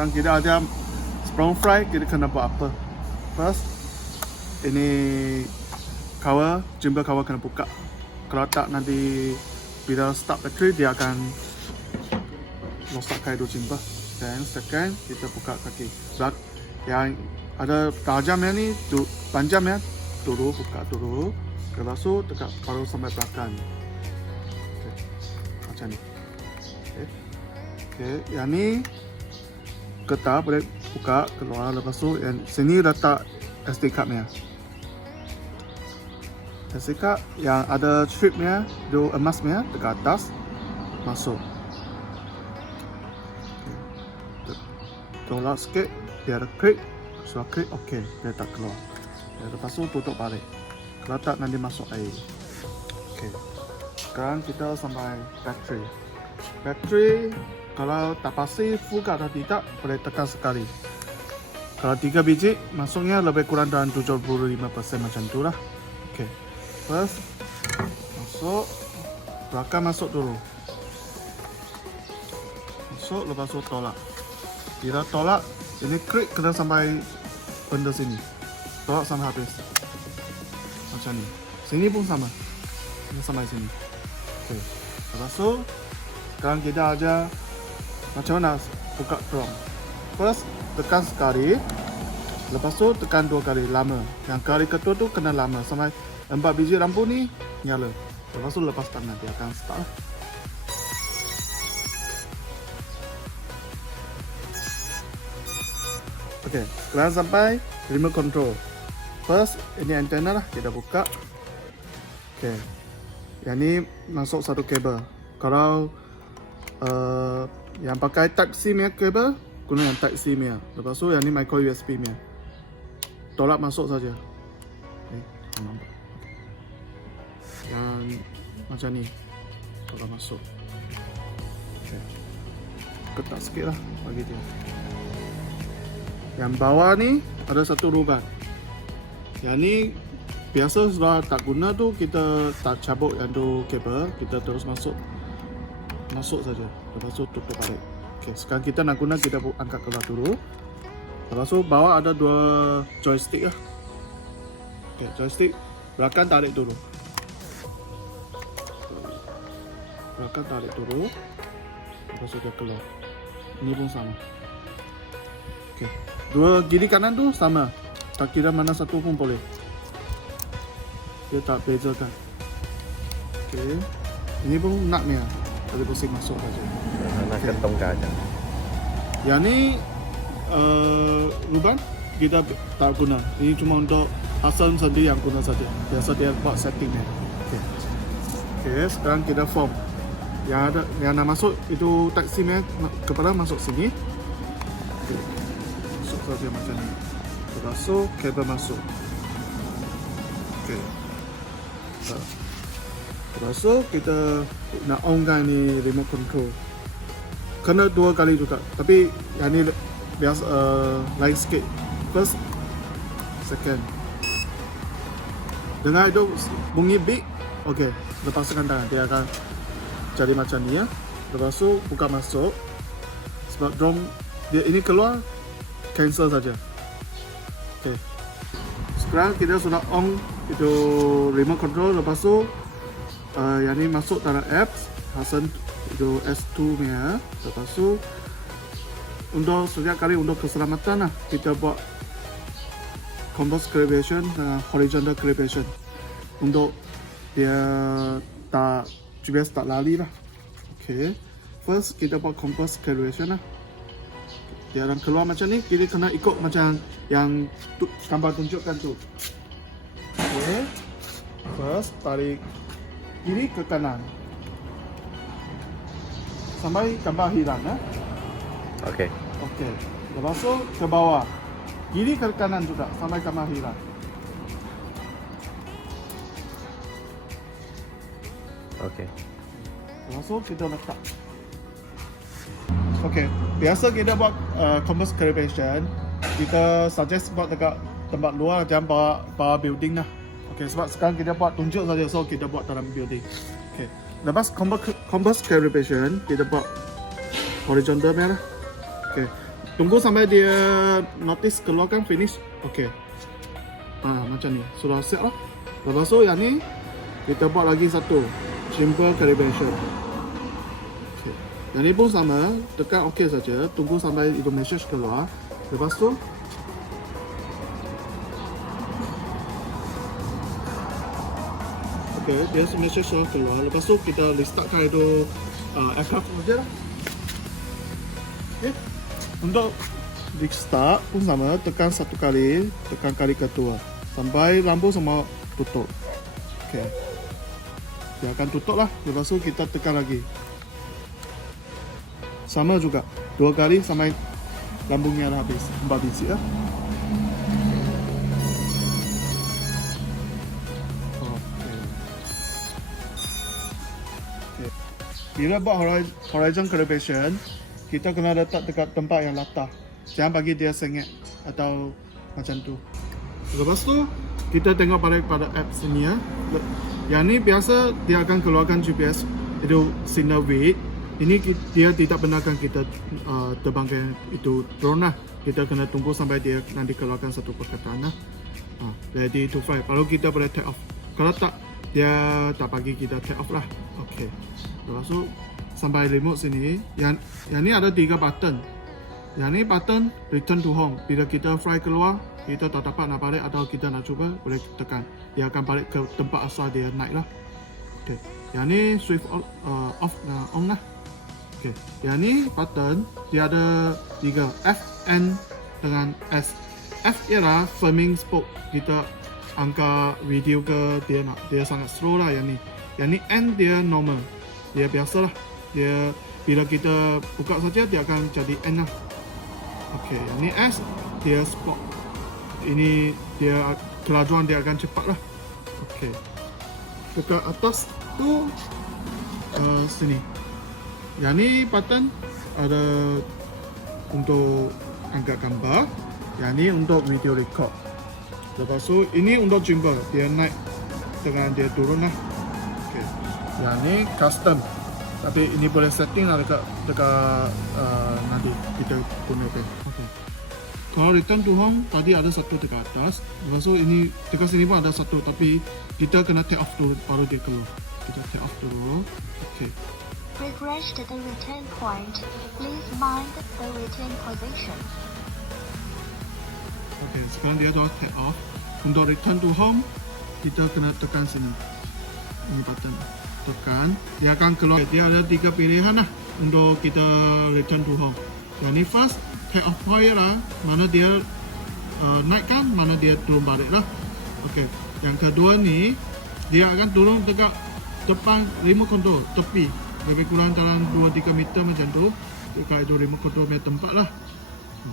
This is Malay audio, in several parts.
sekarang kita ada brown fry, kita kena buat apa? First, ini cover, gimbal cover kena buka. Kalau tak nanti bila start battery dia akan rosakkan itu gimbal. Dan second, kita buka kaki belakang yang ada tajamnya ni, panjang ya, dulu buka dulu. Lepas tu tekan baru sampai belakang. Okay. Macam ni. Okay. Yang ni getah boleh buka keluar. Lepas tu yang sini letak SD cardnya. SD card yang ada stripnya, tu emasnya dekat atas masuk. Tolak sikit, dia ada klik, sudah klik, ok, dia tak keluar. Lepas tu tutup balik. Kalau tak nanti masuk air. Ok, sekarang kita sampai bateri. Bateri, kalau tak pasti full ke atau tidak, boleh tekan sekali. Kalau 3 biji, masuknya lebih kurang dalam 75% macam tu lah. Ok, first, masuk, belakang masuk dulu. Masuk, lepas tu tolak. Bila tolak, ini klik kena sampai benda sini. Tolak sampai habis. Macam ni. Sini pun sama. Ini sampai sini. Okay. Lepas tu, sekarang kita ajar macam mana buka drum. First, tekan sekali. Lepas tu, tekan 2 kali. Lama. Yang kali kedua tu kena lama. Sampai 4 biji lampu ni nyala. Lepas tu, lepas tangan dia akan start. Okay, sekarang sampai remote control. First, ini antena lah, kita buka. Okay, yang ni masuk satu kabel. Kalau yang pakai Type C punya kabel, guna yang Type C punya. Lepas tu yang ni micro USB punya. Tolak masuk saja. Okay, nampak. Yang macam ni, tolak masuk. Okay, ketat sikit lah bagi dia. Yang bawah ni ada satu lubang. Yang ni biasa sudah tak guna tu, kita tak cabut yang tu kabel, kita terus masuk saja. Lepas tu tutup balik. Okay, sekarang kita nak guna, kita angkat keluar dulu. Lepas tu bawah ada 2 joystick lah. Okay, joystick belakang tarik dulu. Belakang tarik dulu. Lepas tu dia keluar. Ini pun sama. Okay. 2 kiri kanan tu sama. Tak kira mana satu pun boleh. Dia tak bezakan. Okay. Ini pun naknya. Tapi pusing masuk saja. Nak ketong ke aja. Yang ni lubang kita tak guna. Ini cuma untuk Hasan sendiri yang guna saja. Biasa dia buat settingnya. Okay. Okay, sekarang kita form. Yang nak masuk itu taksinya kepala masuk sini. Okay. Saja macam ni. Lepas tu kabel masuk. Okey. Lepas tu kita nak onkan ni remote control. Kena 2 kali juga. Tapi yang ni biasa lain sikit. First, second. Dengar itu bunyi beep. Okey, lepaskan tangan, dia akan jadi macam ni ya. Lepas tu buka masuk. Sebab drum dia ini keluar, cancel saja. Okay. Sekarang kita sudah on itu remote control. Lepas tu yang ni masuk dalam apps Hasan itu S2 nya. Lepas tu untuk setiap kali untuk keselamatan lah, kita buat compass calibration dan horizontal calibration untuk dia tak GPS tak lari lah. Okay. First kita buat compass calibration lah. Dia akan keluar macam ni, kita kena ikut macam yang gambar tunjukkan tu. Okay. First, tarik kiri ke kanan. Sampai gambar hilang. Okay. Okay. Lepas tu ke bawah. Kiri ke kanan juga, sampai gambar hilang. Okay. Lepas tu kita letak. Okay, biasa kita buat compass calibration, kita suggest buat dekat tempat luar, jangan bawa building lah. Okay, sebab sekarang kita buat tunjuk saja, so kita buat dalam building. Okay, lepas compass calibration, kita buat horizontal lah. Okay, Tunggu sampai dia notice keluarkan finish. Okey. Macam ni. Sudah siap lah. Lepas tu yang ni kita buat lagi satu simple calibration. Okey. Yang ni pun sama, tekan OK saja. Tunggu sampai itu message keluar. Lepas tu okey, dia message sudah keluar. Lepas tu kita restartkan itu aircraft saja lah. Okay. Untuk restart pun sama, tekan satu kali, tekan kali kedua sampai lampu semua tutup. Okay. Dia akan tutup lah. Lepas tu kita tekan lagi. Sama juga, 2 kali sampai lampunya dah habis. 4 biji lah. Bila buat horizon calibration, kita kena letak dekat tempat yang latah. Jangan bagi dia sengit atau macam tu. Lepas tu, kita tengok balik pada apps ini ya. Yang ni biasa dia akan keluarkan GPS, itu signal weight. Ini dia tidak benarkan kita terbangkan itu drone lah. Kita kena tunggu sampai dia nanti keluarkan satu perkataan lah. Ready to fly. Baru kita boleh take off. Kalau tak, dia tak bagi kita take off lah. Okay. Lepas tu sampai remote sini, yang ni ada 3 button. Yang ni button return to home. Bila kita fly keluar, kita tak dapat nak balik atau kita nak cuba, boleh tekan. Dia akan balik ke tempat asal dia naik lah. Okay. Yang ni switch off dan on lah. Okay. Yang ni button dia ada 3, F, N dengan S. F ialah filming spoke. Kita angkat video ke dia sangat slow lah yang ni. Yang ni N dia normal. Dia biasa lah. Dia bila kita buka saja dia akan jadi N lah. Okey, yang ni S dia sport. Ini dia kelajuan dia akan cepat lah. Okey. Dekat atas tu sini. Yang ni button ada untuk angkat gambar. Yang ni untuk video record. Lepas tu ini untuk gimbal. Dia naik dengan dia turun lah. Okey. Yang ni custom. Tapi ini boleh setting lah dekat nanti kita guna tu. Okay. Kalau return to home tadi ada satu dekat atas. Lepas tu ini dekat sini pun ada satu, tapi kita kena take off dulu baru dia keluar. Kita take off dulu. Okay. Refresh to the return point. Please mind the return position. Okay, sekarang dia dah take off. Untuk return to home kita kena tekan sini. Ini button. Tekan, dia akan keluar. Dia ada 3 pilihan lah untuk kita return to home. Yang ni first, take off point lah, mana dia naikkan, mana dia turun balik lah. Okay. Yang kedua ni, dia akan turun dekat depan remote control, tepi. Lebih kurang dalam 2-3 meter macam tu. Dekat itu remote control punya tempat lah.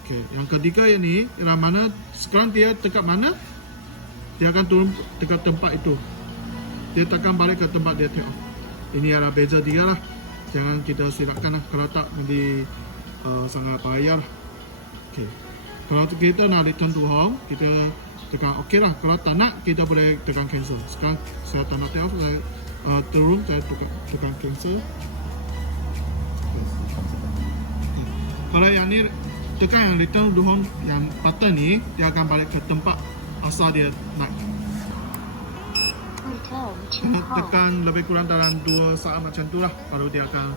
Okay. Yang ketiga yang ni, ialah mana, sekarang dia dekat mana, dia akan turun dekat tempat itu. Dia tekan balik ke tempat dia take off. Ini adalah beza dia lah. Jangan kita silapkan lah. Kalau tak nanti sangat bahaya lah. Okay. Kalau kita nak return to home, kita tekan OK lah. Kalau tak nak, kita boleh tekan cancel. Sekarang saya tak nak take off, saya turun, saya tekan cancel. Okay. Kalau yang ni tekan yang return to home, yang button ni, dia akan balik ke tempat asal dia naik. Tekan lebih kurang dalam 2 saat macam tu lah, baru dia akan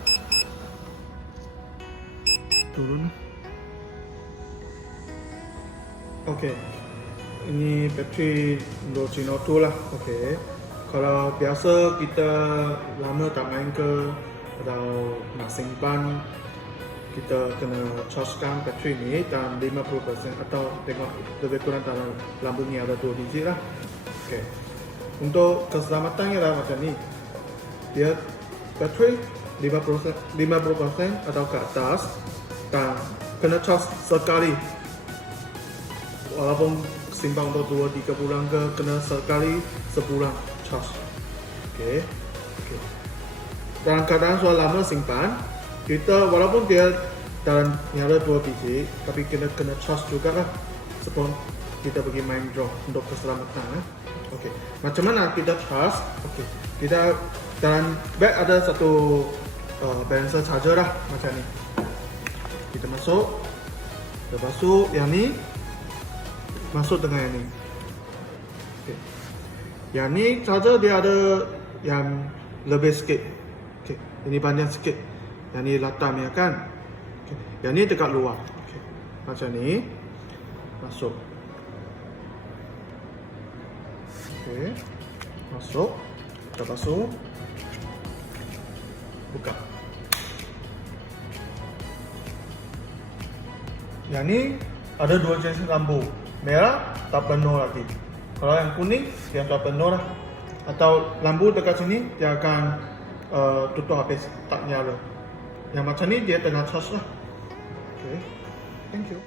turun. Okay, ini bateri untuk Geno 2 lah. Okay, kalau biasa kita lama tak main ke atau nak simpan, kita kena chargekan bateri ni dalam 50% atau tengok lebih kurang dalam lampu ni ada 2 biji lah. Okay. Untuk keselamatannya lah macam ni. Dia bateri 50% atau ke atas dan kena charge sekali. Walaupun simpan untuk 2-3 bulan ke, kena sekali sebulan charge. Okay. Okay. Dalam keadaan soal lama simpan, kita walaupun dia dalam ni ada 2 biji, tapi kena charge juga lah sebelum kita pergi main drone untuk keselamatan. Okay. Macam mana kita charge? Okay. Kita dalam bag ada satu balancer charger lah macam ni. Kita masuk. Lepas tu yang ni masuk dengan yang ni. Okay. Yang ni saja dia ada yang lebih sikit. Okay. Ini panjang sikit. Yang ni latam ya kan. Okay. Yang ni dekat luar. Okay. Macam ni masuk. Okay. Masuk. Lepas tu buka. Yang ni ada dua jenis lampu. Merah tak penuh lagi. Kalau yang kuning dia tak penuh lah. Atau lampu dekat sini dia akan tutup habis, tak nyala. Yang macam ni dia tengah charge lah. Okay. Thank you.